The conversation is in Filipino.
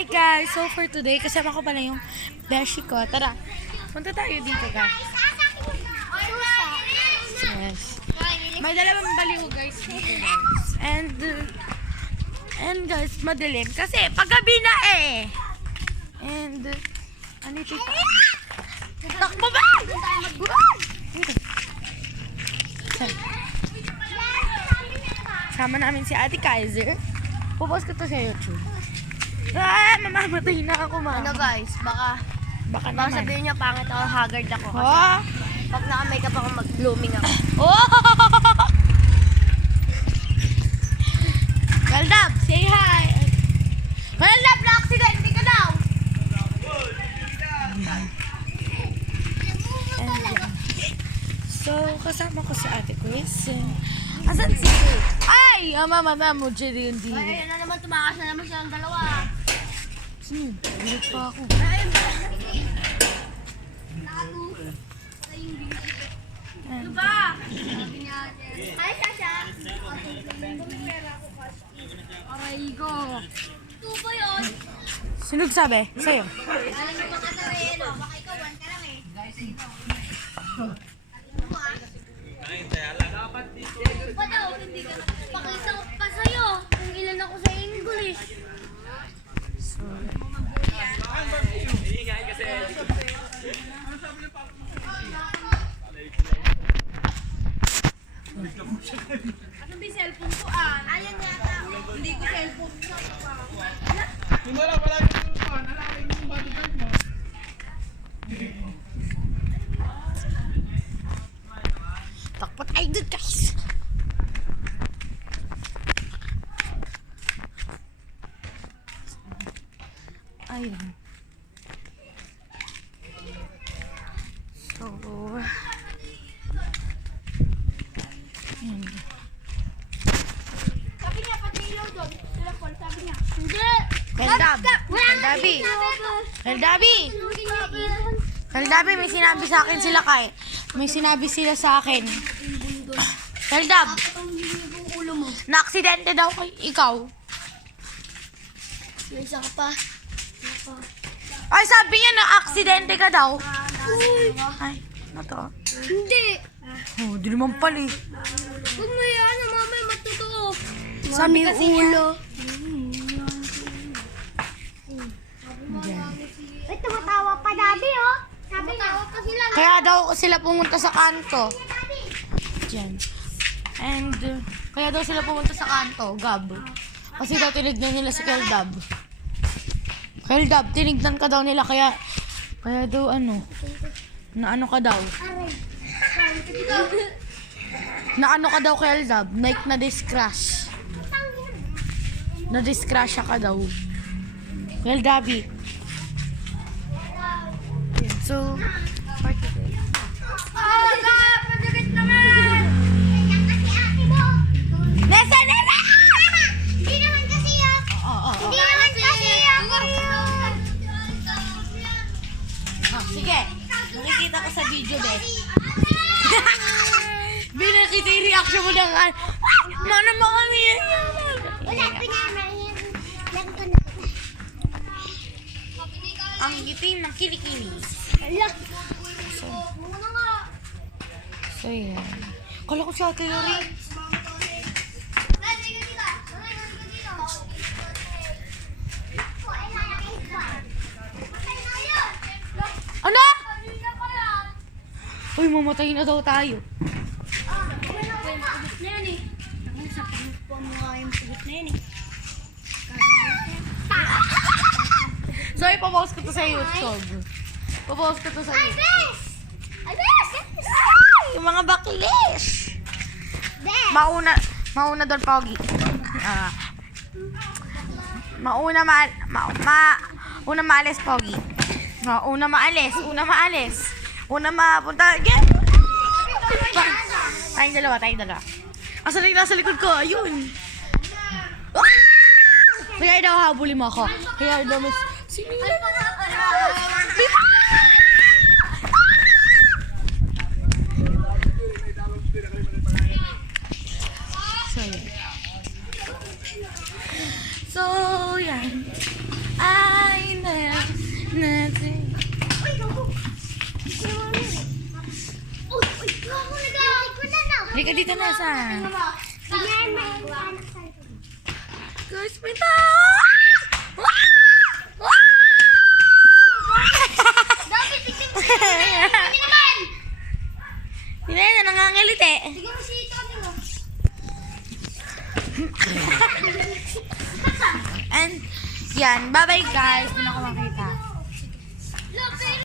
Hi guys! So for today, kasama ko pala yung beshi ko. Tara, punta tayo dito guys. Yes. May dalawang baliw guys dito guys. And guys, madilim. Kasi paggabi na eh. And, ano ito? Takbo ba? Sama namin si Ate Kaiser. Pupost ko to sa YouTube. Mamamatay na ako, ma. Ano guys, baka naman. sabihin niya pangit ako, haggard ako. Kasi Oh! pag naka-makeup ako, mag-blooming ako. Oh! Weldab, say hi! Weldab, na-accident ka daw! So, kasama ko si Ate Chris. Asan si Ay! Mama mo, Jerry, hindi. Ay, ano naman, tumakas na naman silang dalawa. Bilit pa ako. Diba? Hi, Sasha! Aray ko. Tubo yun. Sino nagsabi? Sa'yo. Alam mo baka tawin, baka ikaw, one ka lang eh. Pa daw, hindi ka. Pakita ko pa sa'yo kung ilan ako sa English. Ano ba yung cellphone ko Ayan yata. Hindi ko cellphone ko. Wala yung phone. Alawin yung bodyguard mo. Takpat tayo dun, guys. Ayun. So, Sabi niya, pati ilaw doon. Cellphone, sabi niya. Hindi. Eldabi, may sinabi sa akin sila kay. May sinabi sila sa akin. Eldab, Ulo mo. na-aksidente daw kay ikaw. May isa ka pa. Ay, sabi niya na-aksidente ka daw. Ay, ano to? Hindi. Oh, di naman pala eh. Huwag mo yan, mamay matutuo. Sabi kasi ulo. Ay, tumatawa pa Daddy, oh. Sabi na, pa sila. Kaya daw sila pumunta sa kanto. Diyan. And, kaya daw sila pumunta sa kanto, Gab. Kasi daw tinignan nila si Keldab. Keldab, tinignan ka daw nila, kaya daw na ano ka daw. Na ano ka daw, Keldab, like na-discrash. Na-discrash ka daw. Keldabi. So, for today. Oh, God! Pagkakit naman! Kaya kasi ate mo! Nasa nila! Hindi naman kasi ako! Oo. Hindi naman kasi ako yun! Sige, nakikita ko sa video, be. Binakita yung reaction mo lang. Mana mo kami yan. Wala pa naman yan. Lang ko na. Ang itim ng kilikili. Ala! So, yan. Kala ko si Ate Lori. Ano? Uy, mamatay na daw tayo. So, ipapost ko to sa YouTube. Ipapost ko to sa YouTube. Yung mga bakilis. Mauna doon, Pogi. Una maalis, Pogi. Una maalis. Una mapunta. Tayong dalawa. Asan na nasa likod ko? Ayun. Kaya daw habulin mo ako. Kaya daw mas... Sino yun? So, yan. Halika dito na sa. Tingnan mo yung anak sa'yo. Guys, may Dapat tignan mo siya. Hindi naman. Hindi na, nangangilite. Tignan mo si Tommy mo. And, yan. Bye-bye guys. Hindi na ako makita.